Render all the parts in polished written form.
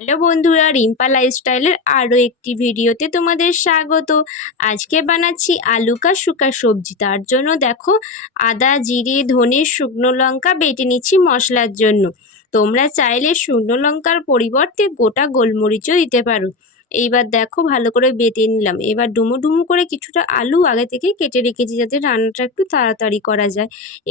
Hello বন্ধুরা, রিম্পা লাইফস্টাইলের আরও একটি ভিডিওতে তোমাদের স্বাগত। আজকে বানাচ্ছি আলু কা শুকা সবজি। তার জন্য দেখো, আদা, জিরে, ধনে, শুকনো লঙ্কা বেটে নিচ্ছি মশলার জন্য। তোমরা চাইলে শুকনো লঙ্কার পরিবর্তে গোটা গোলমরিচও দিতে পারো। এইবার দেখো, ভালো করে বেটে নিলাম। এবার ডুমো ডুমো করে কিছুটা আলু আগে থেকে কেটে রেখেছি, যাতে রান্নাটা একটু তাড়াতাড়ি করা যায়।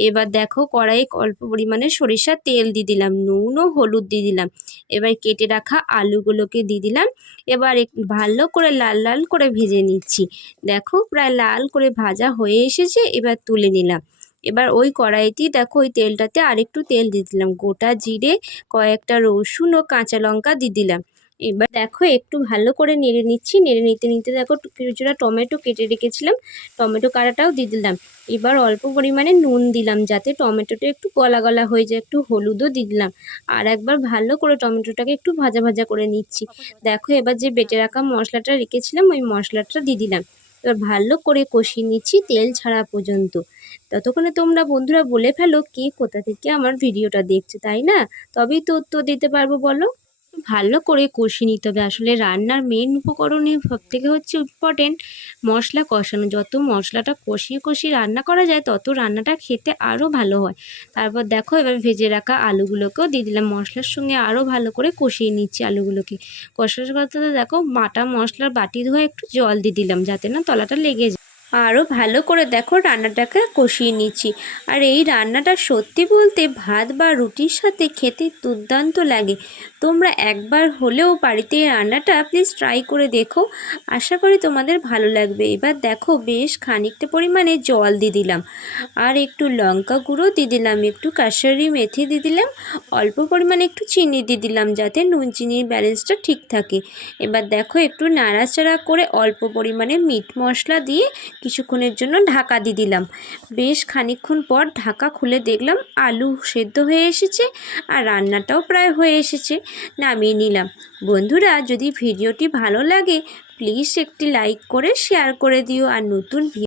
এবার দেখো, কড়াইয়ে অল্প পরিমাণে সরিষার তেল দিয়ে দিলাম, নুন ও হলুদ দিয়ে দিলাম। এবার কেটে রাখা আলুগুলোকে দিয়ে দিলাম। এবার ভালো করে লাল লাল করে ভেজে নিচ্ছি। দেখো, প্রায় লাল করে ভাজা হয়ে এসেছে। এবার তুলে নিলাম। এবার ওই কড়াইতেই দেখো, ওই তেলটাতে আরেকটু তেল দিয়ে দিলাম, গোটা জিরে, কয়েকটা রসুন ও কাঁচা লঙ্কা দিয়ে দিলাম। এবার দেখো, একটু ভালো করে নেড়ে নিচ্ছি। নেড়ে নিতে নিতে দেখো, কিছুটা টমেটো কেটে রেখেছিলাম, টমেটো কাটাটাও দিয়ে দিলাম। এবার অল্প পরিমাণে নুন দিলাম, যাতে টমেটোটা একটু গলা গলা হয়ে যায়। একটু হলুদও দিয়ে দিলাম। আর একবার ভালো করে টমেটোটাকে একটু ভাজা ভাজা করে নিচ্ছি। দেখো, এবার যে বেটে রাখা মশলাটা রেখেছিলাম, ওই মশলাটা দিয়ে দিলাম। এবার ভালো করে কষিয়ে নিচ্ছি তেল ছাড়া পর্যন্ত। ততক্ষণে তোমরা বন্ধুরা বলে ফেলো, কে কোথা থেকে আমার ভিডিওটা দেখছো, তাই না? তবেই তো উত্তর দিতে পারবো, বলো। ভালো করে কষিয়ে নিতে হবে। আসলে রান্নার মেন উপকরণই সব থেকে হচ্ছে ইম্পর্টেন্ট মশলা কষানো। যত মশলাটা কষিয়ে কষিয়ে রান্না করা যায়, তত রান্নাটা খেতে আরও ভালো হয়। তারপর দেখো, এবার ভেজে রাখা আলুগুলোকেও দিয়ে দিলাম। মশলার সঙ্গে আরও ভালো করে কষিয়ে নিচ্ছি আলুগুলোকে। কষাতে কষাতে দেখো, বাটা মশলার বাটি ধোয়া একটু জল দিয়ে দিলাম, যাতে না তলাটা লেগে যায়। আরও ভালো করে দেখো, রান্নাটাকে কষিয়ে নিচ্ছি। আর এই রান্নাটা সত্যি বলতে ভাত বা রুটির সাথে খেতে দুর্দান্ত লাগে। তোমরা একবার হলেও বাড়িতে এই রান্নাটা প্লিজ ট্রাই করে দেখো। আশা করি তোমাদের ভালো লাগবে। এবার দেখো, বেশ খানিকটা পরিমাণে জল দিয়ে দিলাম। আর একটু লঙ্কা গুঁড়ো দিয়ে দিলাম, একটু কাসুরি মেথি দিয়ে দিলাম, অল্প পরিমাণে একটু চিনি দিয়ে দিলাম, যাতে নুন চিনির ব্যালেন্সটা ঠিক থাকে। এবার দেখো, একটু নাড়াচাড়া করে অল্প পরিমাণে মিট মশলা দিয়ে কিছুক্ষণের জন্য ঢাকা দিয়ে দিলাম। বেশ খানিকক্ষণ পর ঢাকা খুলে দেখলাম আলু সেদ্ধ হয়ে এসেছে, আর রান্নাটাও প্রায় হয়ে এসেছে। নামিয়ে নিলাম। বন্ধুরা, যদি ভিডিওটি ভালো লাগে, প্লিজ একটি লাইক করে শেয়ার করে দিও। আর নতুন